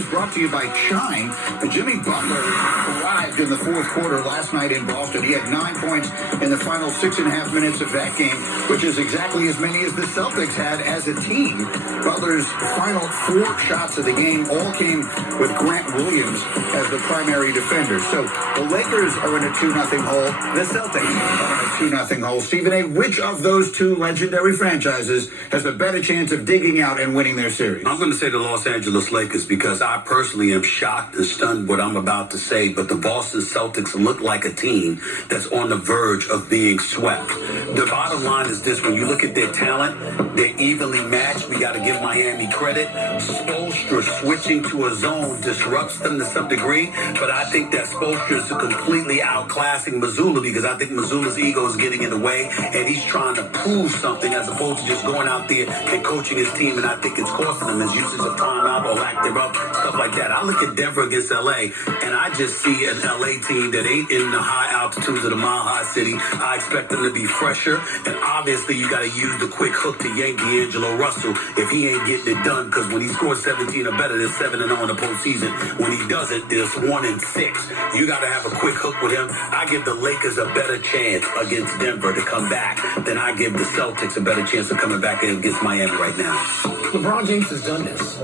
is brought to you by Chime. Jimmy Butler arrived in the fourth quarter last night in Boston. He had 9 points in the final 6.5 minutes of that game, which is exactly as many as the Celtics had as a team. Butler's final 4 shots of the game all came with Grant Williams as the primary defender. So the Lakers are in a 2-0 hole. The Celtics are in a 2-0 hole. Stephen A., which of those two legendary franchises has a better chance of digging out and winning their series? I'm going to say the Los Angeles Lakers because I personally am shocked and stunned what I'm about to say, but the Boston Celtics look like a team that's on the verge of being swept. The bottom line is this: when you look at their talent, they're evenly matched. We got to give Miami credit. Spoelstra switching to a zone disrupts them to some degree, but I think that Spoelstra is completely outclassing Mazzulla because I think Mazzulla's ego is getting in the way, and he's trying to prove something as opposed to just going out there and coaching his team, and I think it's costing them his usage of timeout or lack thereof, stuff like that. I look at Denver against LA, and I just see an LA team that ain't in the high altitudes of the Mile High City. I expect them to be fresher, and obviously you got to use the quick hook to yank D'Angelo Russell if he ain't getting it done, because when he scores 17 or better, there's 7-0 in the postseason. When he doesn't, there's 1-6. You got to have a quick hook with him. I give the Lakers a better chance against Denver to come back than I give the Celtics a better chance of coming back against Miami right now. LeBron James has done this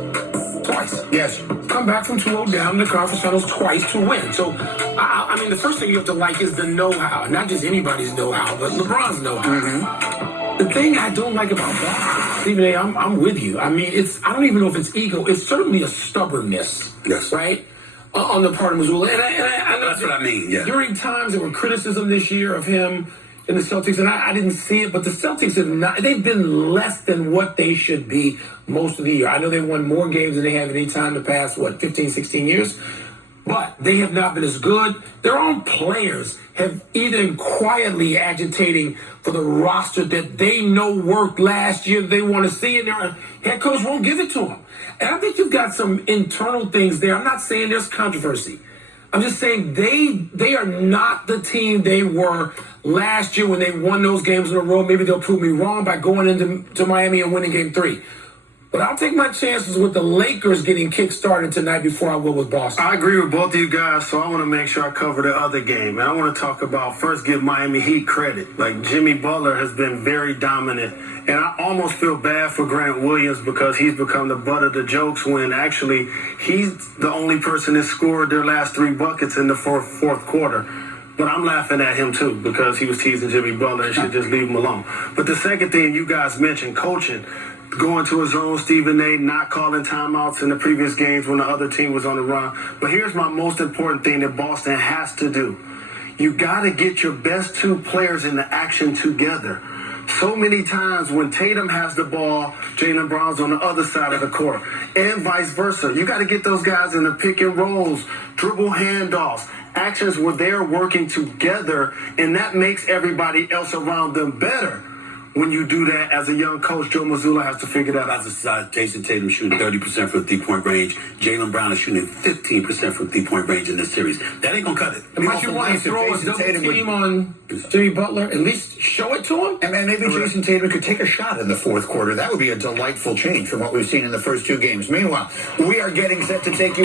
twice. Yes. Come back from 2-0 down in the conference finals twice to win. So, I mean, the first thing you have to like is the know-how. Not just anybody's know-how, but LeBron's know-how. Mm-hmm. The thing I don't like about Boston, Stephen A., I'm with you. I mean, I don't even know if it's ego. It's certainly a stubbornness. Yes. Right? On the part of Mazzulla. And I know that's what I mean, yeah. During times there were criticism this year of him in the Celtics, and I didn't see it, but the Celtics they've been less than what they should be most of the year. I know they won more games than they have any time in the past, 15, 16 years, but they have not been as good. Their own players have either been quietly agitating for the roster that they know worked last year, they want to see, and their head coach won't give it to them. And I think you've got some internal things there. I'm not saying there's controversy. I'm just saying they are not the team they were last year when they won those games in a row. Maybe they'll prove me wrong by going into Miami and winning Game 3. But I'll take my chances with the Lakers getting kick-started tonight before I will with Boston. I agree with both of you guys, so I want to make sure I cover the other game. And I want to talk about, first, give Miami Heat credit. Like, Jimmy Butler has been very dominant. And I almost feel bad for Grant Williams because he's become the butt of the jokes when actually he's the only person that scored their last 3 buckets in the fourth quarter. But I'm laughing at him, too, because he was teasing Jimmy Butler and should just leave him alone. But the second thing you guys mentioned, coaching, going to his own, Stephen A., not calling timeouts in the previous games when the other team was on the run. But here's my most important thing that Boston has to do. You got to get your best 2 players in the action together. So many times when Tatum has the ball, Jaylen Brown's on the other side of the court, and vice versa. You got to get those guys in the pick and rolls, dribble handoffs, actions where they're working together, and that makes everybody else around them better. When you do that, as a young coach, Joe Mazzulla has to figure that out. As a side, Jason Tatum shooting 30% from 3-point range. Jaylen Brown is shooting 15% from 3-point range in this series. That ain't going to cut it. And might you want to throw a double team on Jimmy Butler? At least show it to him? And maybe Jason Tatum could take a shot in the fourth quarter. That would be a delightful change from what we've seen in the first 2 games. Meanwhile, we are getting set to take you